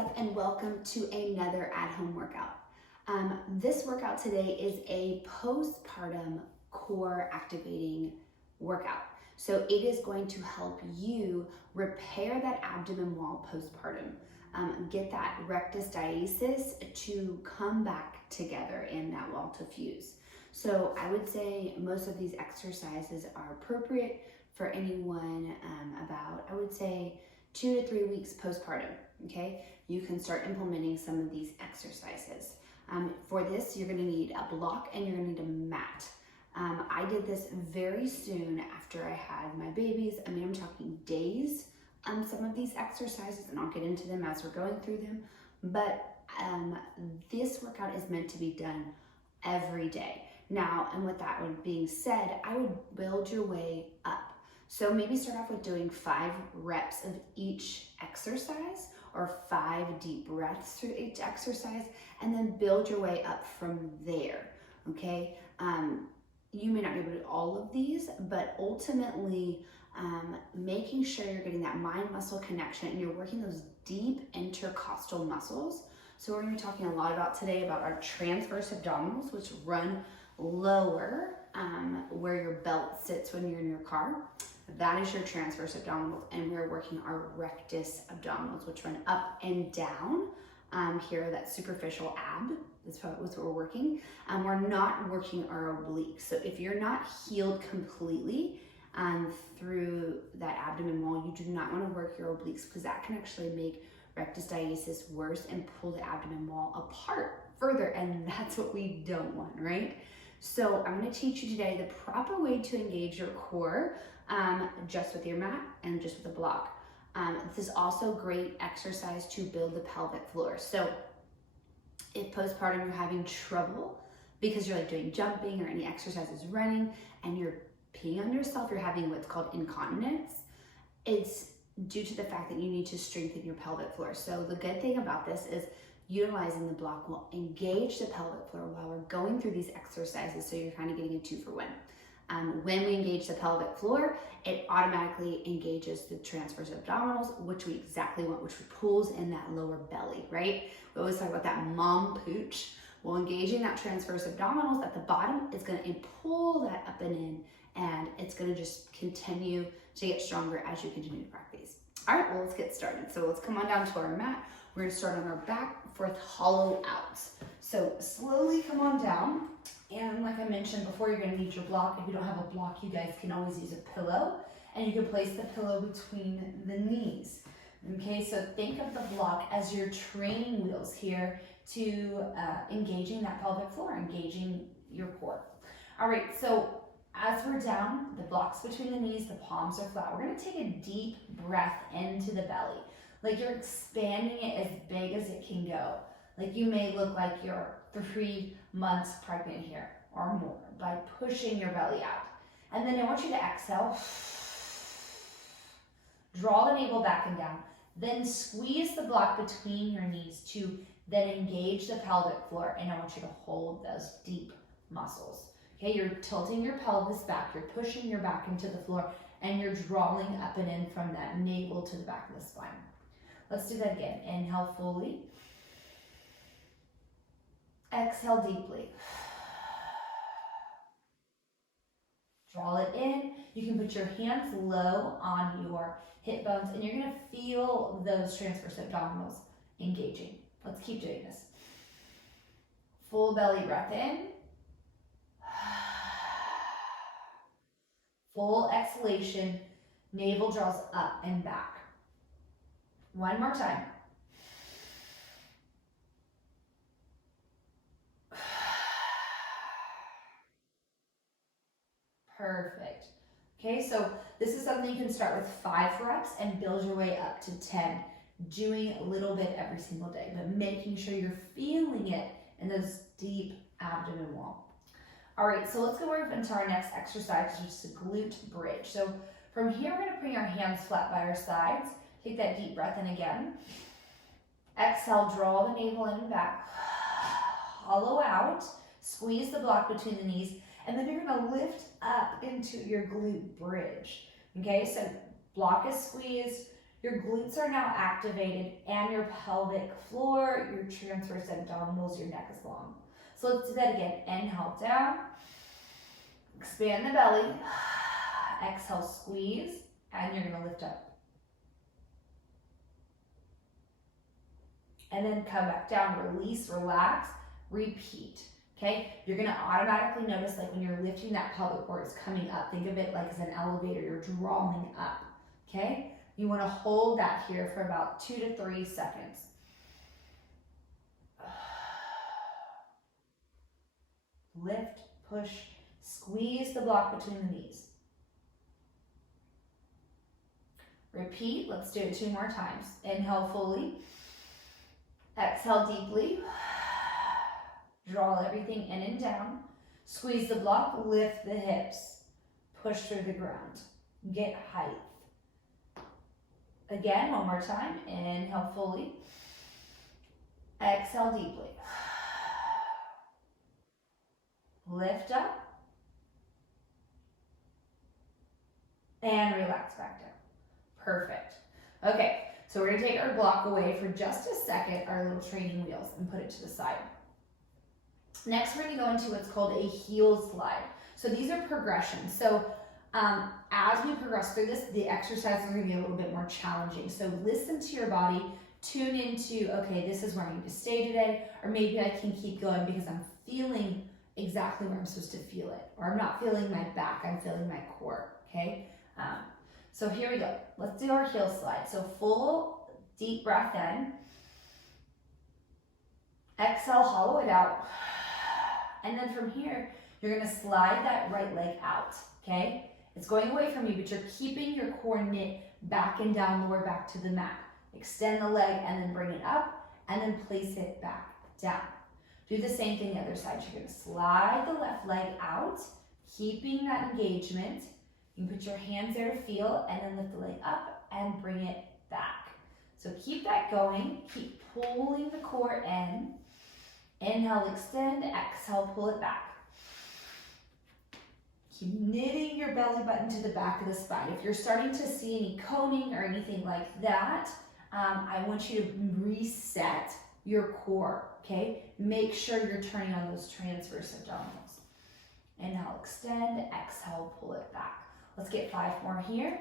up and welcome to another at-home workout. This workout today is a postpartum core activating workout. So it is going to help you repair that abdomen wall postpartum, get that rectus diastasis to come back together and that wall to fuse. So I would say most of these exercises are appropriate for anyone about, I would say, 2 to 3 weeks postpartum, okay? You can start implementing some of these exercises. For this, you're gonna need a block and you're gonna need a mat. I did this very soon after I had my babies. I mean, I'm talking days on some of these exercises, and I'll get into them as we're going through them. But this workout is meant to be done every day. Now, and with that being said, I would build your way up. So maybe start off with doing 5 reps of each exercise or 5 deep breaths through each exercise, and then build your way up from there, okay? You may not be able to do all of these, but ultimately making sure you're getting that mind-muscle connection and you're working those deep intercostal muscles. So we're gonna be talking a lot about today about our transverse abdominals, which run lower where your belt sits when you're in your car. That is your transverse abdominals, and we're working our rectus abdominals, which run up and down here, that superficial ab. That's what we're working. We're not working our obliques. So if you're not healed completely through that abdomen wall, you do not want to work your obliques, because that can actually make rectus diastasis worse and pull the abdomen wall apart further, and that's what we don't want, right? So I'm going to teach you today the proper way to engage your core just with your mat and just with a block. This is also great exercise to build the pelvic floor. So if postpartum you're having trouble because you're like doing jumping or any exercises running and you're peeing on yourself, you're having what's called incontinence, it's due to the fact that you need to strengthen your pelvic floor. So the good thing about this is utilizing the block will engage the pelvic floor while we're going through these exercises, so you're kind of getting a 2-for-1. When we engage the pelvic floor, it automatically engages the transverse abdominals, which we exactly want, which pulls in that lower belly, right? We always talk about that mom pooch. Well, engaging that transverse abdominals at the bottom is going to pull that up and in, and it's going to just continue to get stronger as you continue to practice. All right, well, let's get started. So let's come on down to our mat. We're going to start on our back for hollow outs. So slowly come on down. And like I mentioned before, you're going to need your block. If you don't have a block, you guys can always use a pillow, and you can place the pillow between the knees. Okay, so think of the block as your training wheels here to engaging that pelvic floor, engaging your core. All right, so as we're down, the block's between the knees, the palms are flat. We're going to take a deep breath into the belly. Like you're expanding it as big as it can go. Like you may look like you're 3 months pregnant here or more by pushing your belly out. And then I want you to exhale. Draw the navel back and down. Then squeeze the block between your knees to then engage the pelvic floor. And I want you to hold those deep muscles. Okay, you're tilting your pelvis back. You're pushing your back into the floor, and you're drawing up and in from that navel to the back of the spine. Let's do that again. Inhale fully. Exhale deeply. Draw it in. You can put your hands low on your hip bones, and you're going to feel those transverse abdominals engaging. Let's keep doing this. Full belly breath in. Full exhalation. Navel draws up and back. One more time. Perfect. Okay, so this is something you can start with 5 reps and build your way up to 10, doing a little bit every single day, but making sure you're feeling it in those deep abdomen wall. All right, so let's go over into our next exercise, which is a glute bridge. So from here, we're gonna bring our hands flat by our sides. Take that deep breath in again. Exhale, draw the navel in and back. Hollow out, squeeze the block between the knees, and then you're gonna lift up into your glute bridge. Okay, so block is squeezed, Your glutes are now activated and your pelvic floor, your transverse abdominals, your neck is long. So let's do that again. Inhale down, expand the belly, exhale, squeeze, and you're gonna lift up. And then come back down, release, relax, repeat. Okay, you're gonna automatically notice like when you're lifting that pelvic floor, it's coming up. Think of it like as an elevator, you're drawing up, okay? You wanna hold that here for about 2 to 3 seconds. Lift, push, squeeze the block between the knees. Repeat, let's do it 2 more times. Inhale fully, exhale deeply. Draw everything in and down. Squeeze the block, lift the hips. Push through the ground. Get height. Again, one more time. Inhale fully. Exhale deeply. Lift up. And relax back down. Perfect. Okay, so we're gonna take our block away for just a second, our little training wheels, and put it to the side. Next, we're going to go into what's called a heel slide. So these are progressions. So as we progress through this, the exercises are going to be a little bit more challenging. So listen to your body, tune into, okay, this is where I need to stay today, or maybe I can keep going because I'm feeling exactly where I'm supposed to feel it, or I'm not feeling my back, I'm feeling my core, okay? So here we go. Let's do our heel slide. So full deep breath in. Exhale, hollow it out. And then from here, you're gonna slide that right leg out, okay? It's going away from you, but you're keeping your core knit back and down, lower back to the mat. Extend the leg and then bring it up and then place it back down. Do the same thing the other side. You're gonna slide the left leg out, keeping that engagement. You can put your hands there to feel and then lift the leg up and bring it back. So keep that going, keep pulling the core in. Inhale, extend, exhale, pull it back. Keep knitting your belly button to the back of the spine. If you're starting to see any coning or anything like that, I want you to reset your core, okay? Make sure you're turning on those transverse abdominals. Inhale, extend, exhale, pull it back. Let's get 5 more here.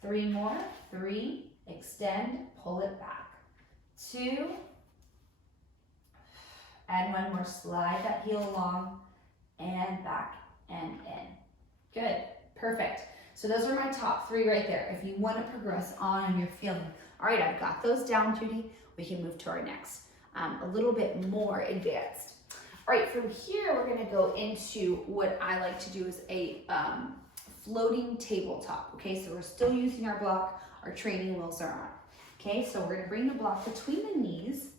Three more. 3, extend, pull it back. 2, and 1 more. Slide that heel along and back and in. Good, perfect. So those are my top 3 right there. If you want to progress on and you're feeling, all right, I've got those down, Judy, we can move to our next, a little bit more advanced. All right, from here, we're gonna go into what I like to do is a floating tabletop, okay? So we're still using our block, our training wheels are on. Okay, so we're gonna bring the block between the knees,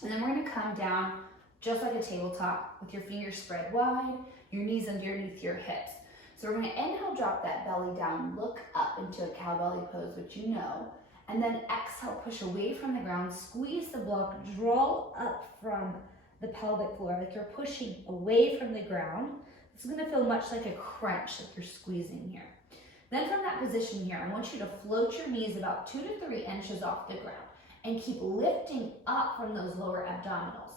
and then we're gonna come down just like a tabletop with your fingers spread wide, your knees underneath your hips. So we're gonna inhale, drop that belly down, look up into a cow belly pose, which you know, and then exhale, push away from the ground, squeeze the block, draw up from the pelvic floor, like you're pushing away from the ground. This is gonna feel much like a crunch, like you're squeezing here. Then from that position here, I want you to float your knees about 2 to 3 inches off the ground and keep lifting up from those lower abdominals.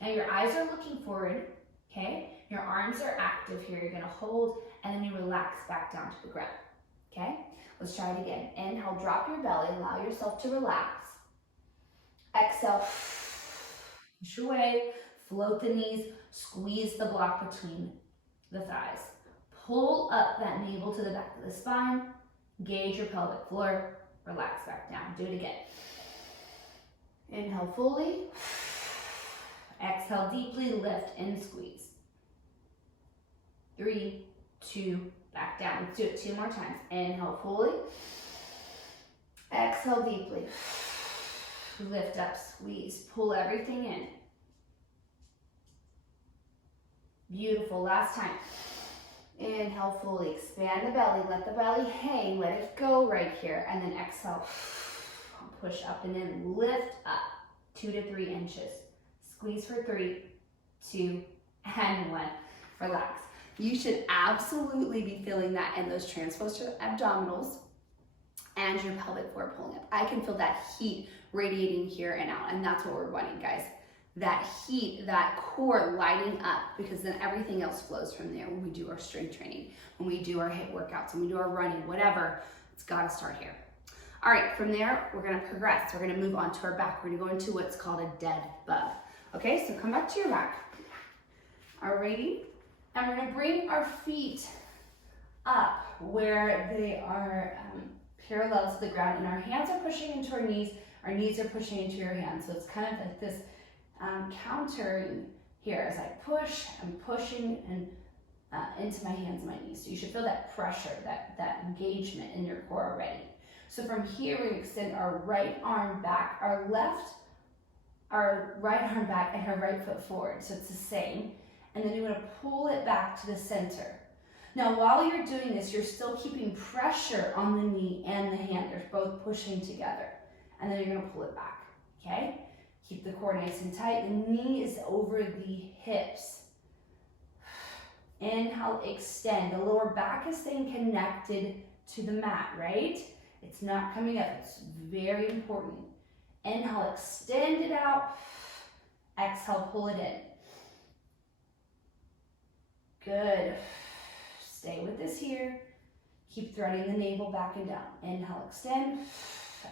Now your eyes are looking forward, okay? Your arms are active here. You're gonna hold and then you relax back down to the ground, okay? Let's try it again. Inhale, drop your belly, allow yourself to relax. Exhale, push away, float the knees, squeeze the block between the thighs. Pull up that navel to the back of the spine, gauge your pelvic floor, relax back down. Do it again. Inhale fully, exhale deeply, lift and squeeze. 3, 2, back down. Let's do it 2 more times. Inhale fully, exhale deeply, lift up, squeeze, pull everything in. Beautiful, last time. Inhale fully, expand the belly, let the belly hang, let it go right here, and then exhale, push up and in, lift up 2 to 3 inches. Squeeze for 3, 2, and 1. Relax. You should absolutely be feeling that in those transverse abdominals and your pelvic floor pulling up. I can feel that heat radiating here and out, and that's what we're wanting, guys. That heat, that core lighting up, because then everything else flows from there. When we do our strength training, when we do our HIIT workouts, when we do our running, whatever, it's gotta start here. All right, from there, we're gonna progress. We're gonna move on to our back. We're gonna go into what's called a dead bug. Okay, so come back to your back. Alrighty, and we're gonna bring our feet up where they are parallel to the ground, and our hands are pushing into our knees are pushing into your hands. So it's kind of like this countering here. As I push, I'm pushing and into my hands and my knees. So you should feel that pressure, that engagement in your core already. So from here, we extend our right arm back, our right arm back, and our right foot forward. So it's the same. And then you're gonna pull it back to the center. Now, while you're doing this, you're still keeping pressure on the knee and the hand. They're both pushing together. And then you're gonna pull it back, okay? Keep the core nice and tight. The knee is over the hips. Inhale, extend. The lower back is staying connected to the mat, right? It's not coming up. It's very important. Inhale, extend it out. Exhale, pull it in. Good. Stay with this here. Keep threading the navel back and down. Inhale, extend.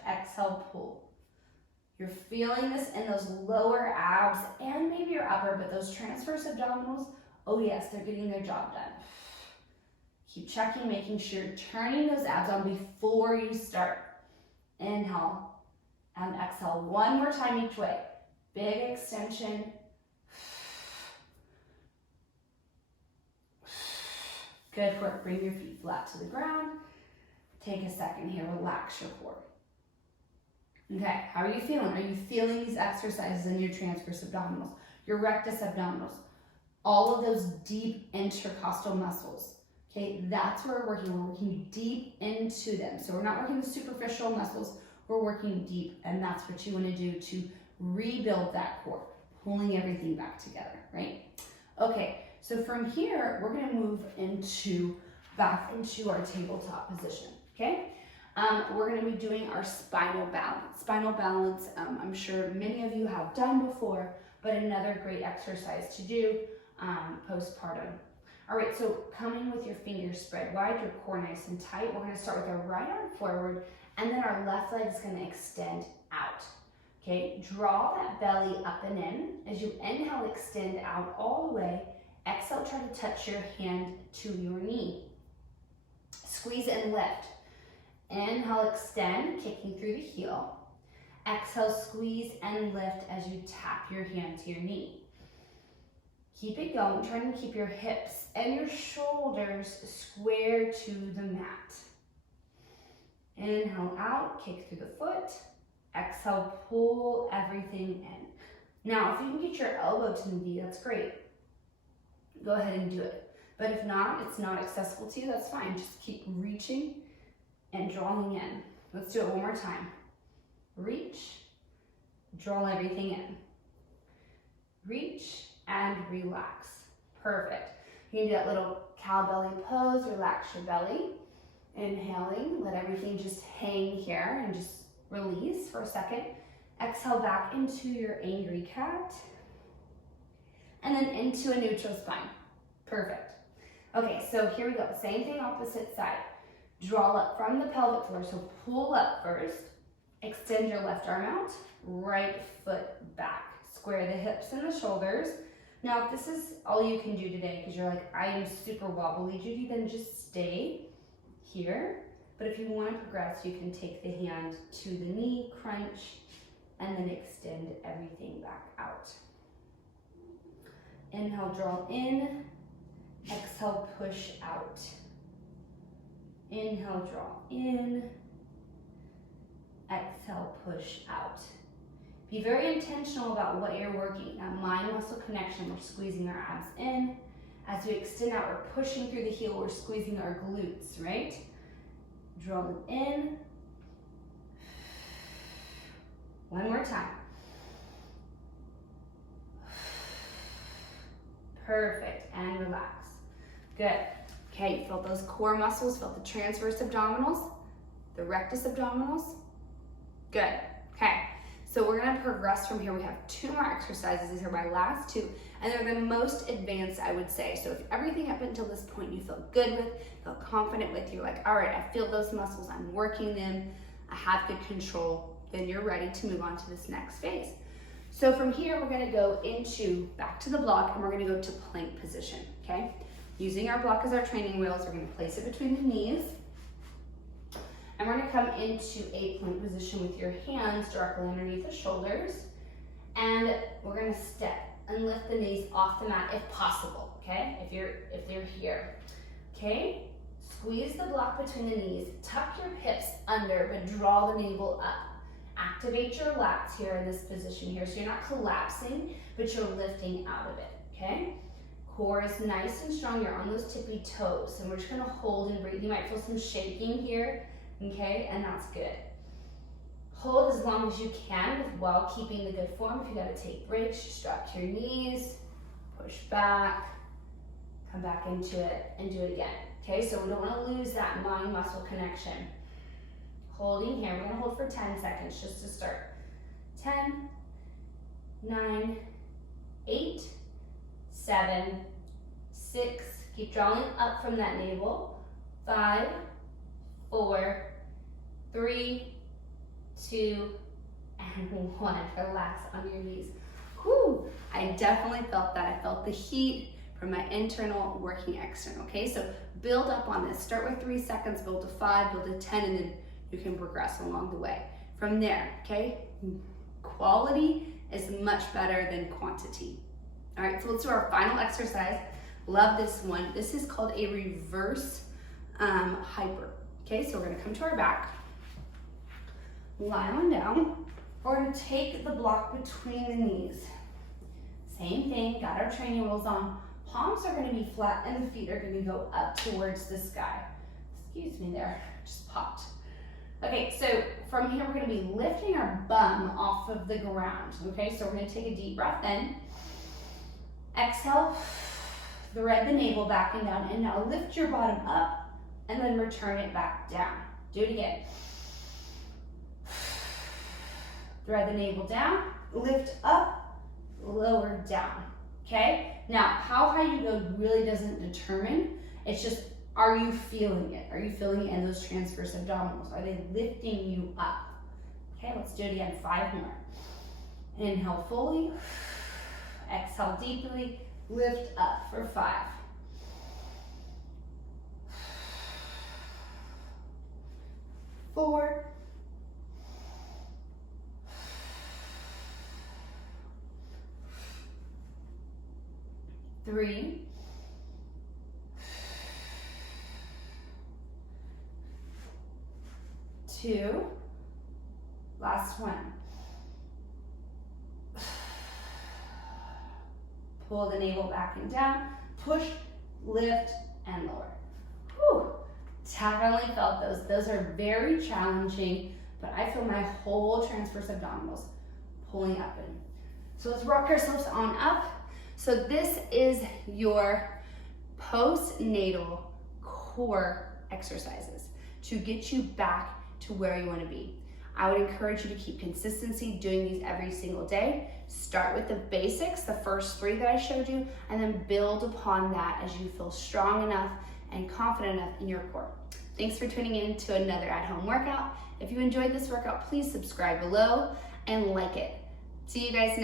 Exhale, pull. You're feeling this in those lower abs and maybe your upper, but those transverse abdominals, oh yes, they're getting their job done. Keep checking, making sure you're turning those abs on before you start. Inhale and exhale. One more time each way. Big extension. Good work. Bring your feet flat to the ground. Take a second here. Relax your core. Okay, how are you feeling? Are you feeling these exercises in your transverse abdominals, your rectus abdominals, all of those deep intercostal muscles? Okay, that's where we're working. We're working deep into them. So we're not working the superficial muscles, we're working deep, and that's what you want to do to rebuild that core, pulling everything back together, right? Okay, so from here, we're going to move back into our tabletop position, okay? We're going to be doing our spinal balance. Spinal balance, I'm sure many of you have done before, but another great exercise to do postpartum. All right, so coming with your fingers spread wide, your core nice and tight. We're going to start with our right arm forward, and then our left leg is going to extend out. Okay, draw that belly up and in. As you inhale, extend out all the way. Exhale, try to touch your hand to your knee. Squeeze and lift. Inhale, extend, kicking through the heel. Exhale, squeeze and lift as you tap your hand to your knee. Keep it going, trying to keep your hips and your shoulders square to the mat. Inhale out, kick through the foot. Exhale, pull everything in. Now, if you can get your elbow to the knee, that's great. Go ahead and do it. But if not, it's not accessible to you, that's fine. Just keep reaching and drawing in. Let's do it one more time. Reach, draw everything in. Reach and relax. Perfect. You can do that little cow belly pose, relax your belly. Inhaling, let everything just hang here and just release for a second. Exhale back into your angry cat. And then into a neutral spine. Perfect. Okay, so here we go. Same thing, opposite side. Draw up from the pelvic floor, so pull up first. Extend your left arm out, right foot back. Square the hips and the shoulders. Now, if this is all you can do today, because you're like, I am super wobbly, Judy, then just stay here. But if you want to progress, you can take the hand to the knee, crunch, and then extend everything back out. Inhale, draw in. Exhale, push out. Inhale, draw in. Exhale, push out. Be very intentional about what you're working. That mind-muscle connection, we're squeezing our abs in. As we extend out, we're pushing through the heel, we're squeezing our glutes, right? Draw them in. One more time. Perfect, and relax. Good. Okay, you felt those core muscles, felt the transverse abdominals, the rectus abdominals. Good. Okay, so we're gonna progress from here. We have 2 more exercises. These are my last 2, and they're the most advanced, I would say. So if everything up until this point you feel good with, feel confident with, you're like, all right, I feel those muscles, I'm working them, I have good control, then you're ready to move on to this next phase. So from here, we're gonna go back to the block, and we're gonna go to plank position, okay? Using our block as our training wheels, we're gonna place it between the knees, and we're gonna come into a plank position with your hands directly underneath the shoulders, and we're gonna step and lift the knees off the mat if possible, okay? If you're here, okay? Squeeze the block between the knees, tuck your hips under, but draw the navel up. Activate your lats here in this position here, so you're not collapsing, but you're lifting out of it, okay? Core is nice and strong, you're on those tippy toes, and we're just gonna hold and breathe. You might feel some shaking here, okay, and that's good. Hold as long as you can while keeping the good form. If you gotta take breaks, just drop to your knees, push back, come back into it, and do it again. Okay, so we don't wanna lose that mind-muscle connection. Holding here, we're gonna hold for 10 seconds just to start. 10, 9, 8, 7, 6, keep drawing up from that navel. 5, 4, 3, 2, and 1. Relax on your knees. Whew, I definitely felt that. I felt the heat from my internal working external, okay? So build up on this. Start with 3 seconds, build to 5, build to 10, and then you can progress along the way. From there, okay? Quality is much better than quantity. All right, so let's do our final exercise. Love this one. This is called a reverse hyper. Okay, so we're gonna come to our back, lie on down. We're gonna take the block between the knees. Same thing, got our training wheels on. Palms are gonna be flat and the feet are gonna go up towards the sky. Excuse me there, just popped. Okay, so from here we're gonna be lifting our bum off of the ground. Okay, so we're gonna take a deep breath in. Exhale, thread the navel back and down, and now lift your bottom up and then return it back down. Do it again. Thread the navel down, lift up, lower down, okay? Now, how high you go really doesn't determine, it's just, are you feeling it? Are you feeling it in those transverse abdominals? Are they lifting you up? Okay, let's do it again, 5 more. Inhale fully, exhale deeply, lift up for 5. 4. 3. 2. Last one. Pull the navel back and down, push, lift, and lower. Whew, definitely felt those. Those are very challenging, but I feel my whole transverse abdominals pulling up in. So let's rock ourselves on up. So this is your postnatal core exercises to get you back to where you want to be. I would encourage you to keep consistency doing these every single day. Start with the basics, the first 3 that I showed you, and then build upon that as you feel strong enough and confident enough in your core. Thanks for tuning in to another at-home workout. If you enjoyed this workout, please subscribe below and like it. See you guys next